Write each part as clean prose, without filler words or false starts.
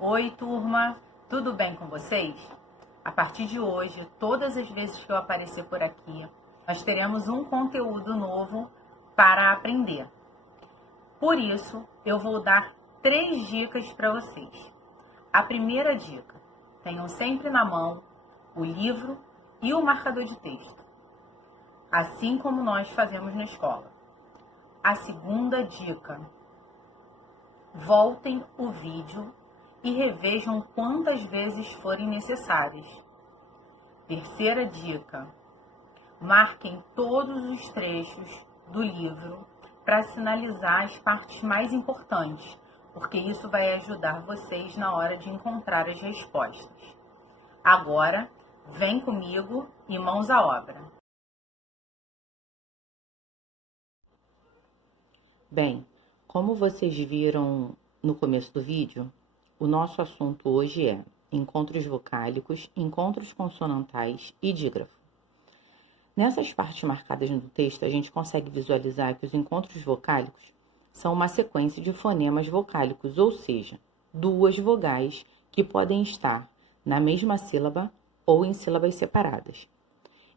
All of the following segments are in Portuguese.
Oi, turma, tudo bem com vocês? A partir de hoje, todas as vezes que eu aparecer por aqui, nós teremos um conteúdo novo para aprender. Por isso, eu vou dar 3 dicas para vocês. A primeira dica: tenham sempre na mão o livro e o marcador de texto, assim como nós fazemos na escola. A segunda dica: voltem o vídeo e revejam quantas vezes forem necessárias. Terceira dica: marquem todos os trechos do livro para sinalizar as partes mais importantes, porque isso vai ajudar vocês na hora de encontrar as respostas. Agora, vem comigo e mãos à obra. Bem, como vocês viram no começo do vídeo, o nosso assunto hoje é encontros vocálicos, encontros consonantais e dígrafo. Nessas partes marcadas no texto, a gente consegue visualizar que os encontros vocálicos são uma sequência de fonemas vocálicos, ou seja, duas vogais que podem estar na mesma sílaba ou em sílabas separadas.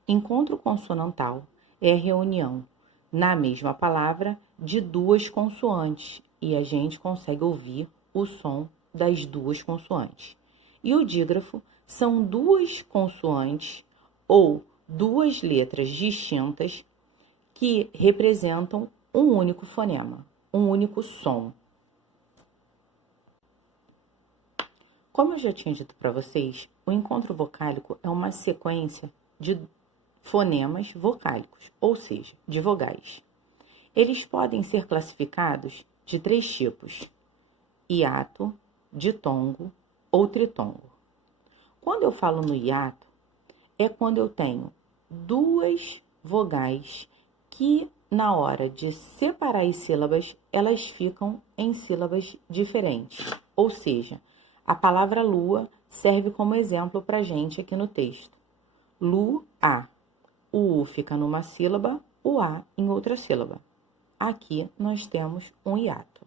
Encontro consonantal é a reunião na mesma palavra de duas consoantes e a gente consegue ouvir o som das duas consoantes. E o dígrafo são duas consoantes ou duas letras distintas que representam um único fonema, um único som. Como eu já tinha dito para vocês, o encontro vocálico é uma sequência de fonemas vocálicos, ou seja, de vogais. Eles podem ser classificados de 3 tipos: hiato, ditongo ou tritongo. Quando eu falo no hiato, é quando eu tenho duas vogais que, na hora de separar as sílabas, elas ficam em sílabas diferentes. Ou seja, a palavra lua serve como exemplo para a gente aqui no texto. Lu-a. O U fica numa sílaba, o A em outra sílaba. Aqui nós temos um hiato.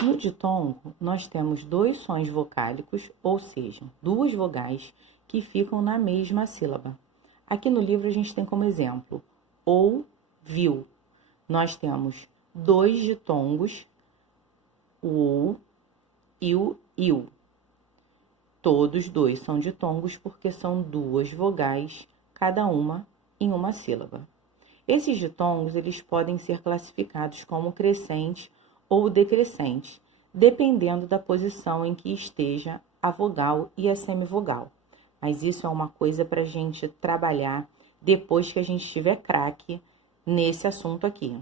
No ditongo, nós temos dois sons vocálicos, ou seja, duas vogais que ficam na mesma sílaba. Aqui no livro a gente tem como exemplo ouviu. Nós temos dois ditongos, o ou e o iu. Todos dois são ditongos porque são duas vogais, cada uma em uma sílaba. Esses ditongos, eles podem ser classificados como crescentes ou decrescentes, dependendo da posição em que esteja a vogal e a semivogal. Mas isso é uma coisa para a gente trabalhar depois que a gente tiver craque nesse assunto aqui.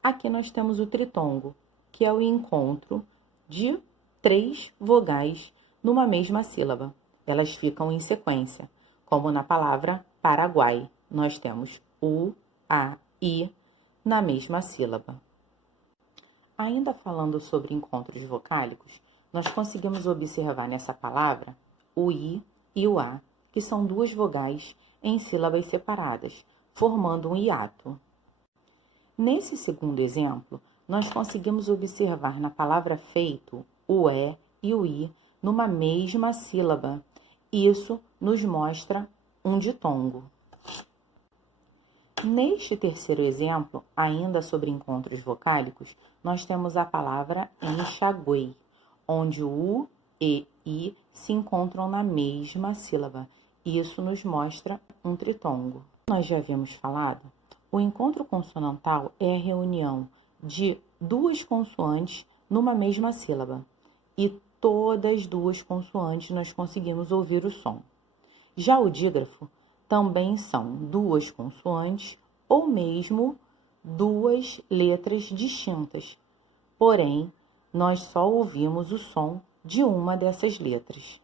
Aqui nós temos o tritongo, que é o encontro de 3 vogais numa mesma sílaba. Elas ficam em sequência, como na palavra Paraguai. Nós temos U, A, I na mesma sílaba. Ainda falando sobre encontros vocálicos, nós conseguimos observar nessa palavra o I e o A, que são duas vogais em sílabas separadas, formando um hiato. Nesse segundo exemplo, nós conseguimos observar na palavra feito o e o i numa mesma sílaba. Isso nos mostra um ditongo. Neste terceiro exemplo, ainda sobre encontros vocálicos, nós temos a palavra enxaguei, onde o u e i se encontram na mesma sílaba. Isso nos mostra um tritongo. Nós já havíamos falado, o encontro consonantal é a reunião de duas consoantes numa mesma sílaba. E todas as duas consoantes nós conseguimos ouvir o som. Já o dígrafo também são duas consoantes ou mesmo duas letras distintas. Porém, nós só ouvimos o som de uma dessas letras.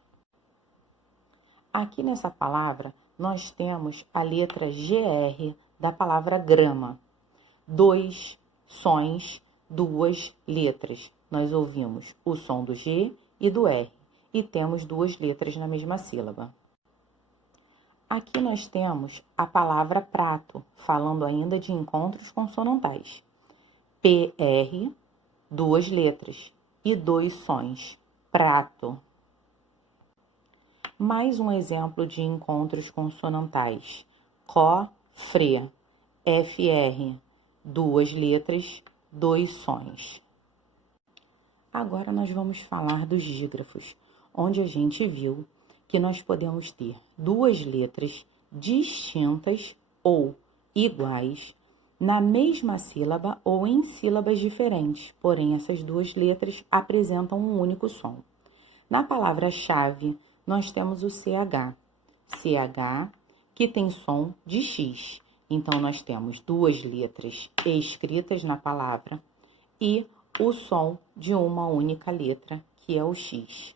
Aqui nessa palavra, nós temos a letra GR da palavra grama. 2 sons, 2 letras. Nós ouvimos o som do G e do R e temos 2 letras na mesma sílaba. Aqui nós temos a palavra prato, falando ainda de encontros consonantais. PR, 2 letras e 2 sons. Prato. Mais um exemplo de encontros consonantais. Cofre. FR. 2 letras, 2 sons. Agora nós vamos falar dos dígrafos, onde a gente viu que nós podemos ter 2 letras distintas ou iguais na mesma sílaba ou em sílabas diferentes, porém essas 2 letras apresentam um único som. Na palavra-chave, nós temos o CH. CH que tem som de X. Então, nós temos 2 letras escritas na palavra e o som de uma única letra, que é o X.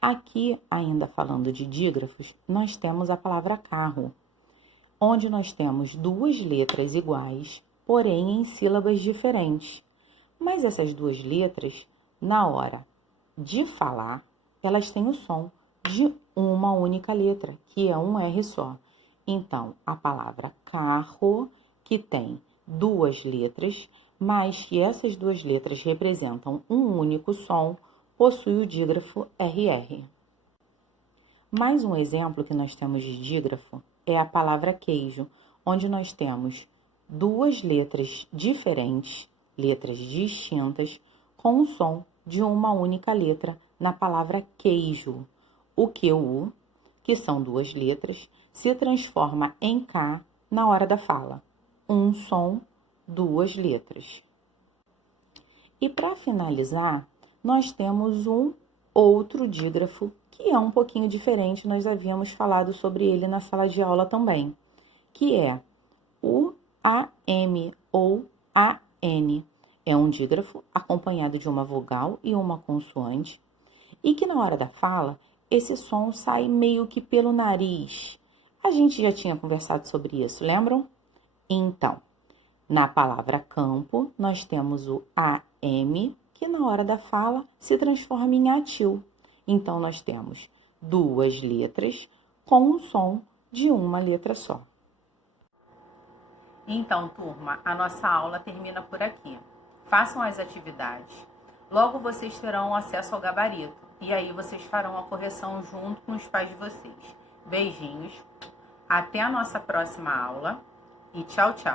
Aqui, ainda falando de dígrafos, nós temos a palavra carro, onde nós temos 2 letras iguais, porém em sílabas diferentes. Mas essas 2 letras, na hora de falar, elas têm o som de uma única letra, que é um R só. Então, a palavra carro, que tem 2 letras, mas que essas 2 letras representam um único som, possui o dígrafo RR. Mais um exemplo que nós temos de dígrafo é a palavra queijo, onde nós temos 2 letras diferentes, letras distintas, com o som de uma única letra na palavra queijo. O QU, que são 2 letras, se transforma em K na hora da fala. Um som, 2 letras. E para finalizar, nós temos um outro dígrafo que é um pouquinho diferente, nós havíamos falado sobre ele na sala de aula também, que é o AM ou AN. É um dígrafo acompanhado de uma vogal e uma consoante, e que na hora da fala, esse som sai meio que pelo nariz. A gente já tinha conversado sobre isso, lembram? Então, na palavra campo, nós temos o AM, que na hora da fala se transforma em atil. Então, nós temos 2 letras com o som de uma letra só. Então, turma, a nossa aula termina por aqui. Façam as atividades. Logo vocês terão acesso ao gabarito. E aí vocês farão a correção junto com os pais de vocês. Beijinhos. Até a nossa próxima aula. E tchau, tchau.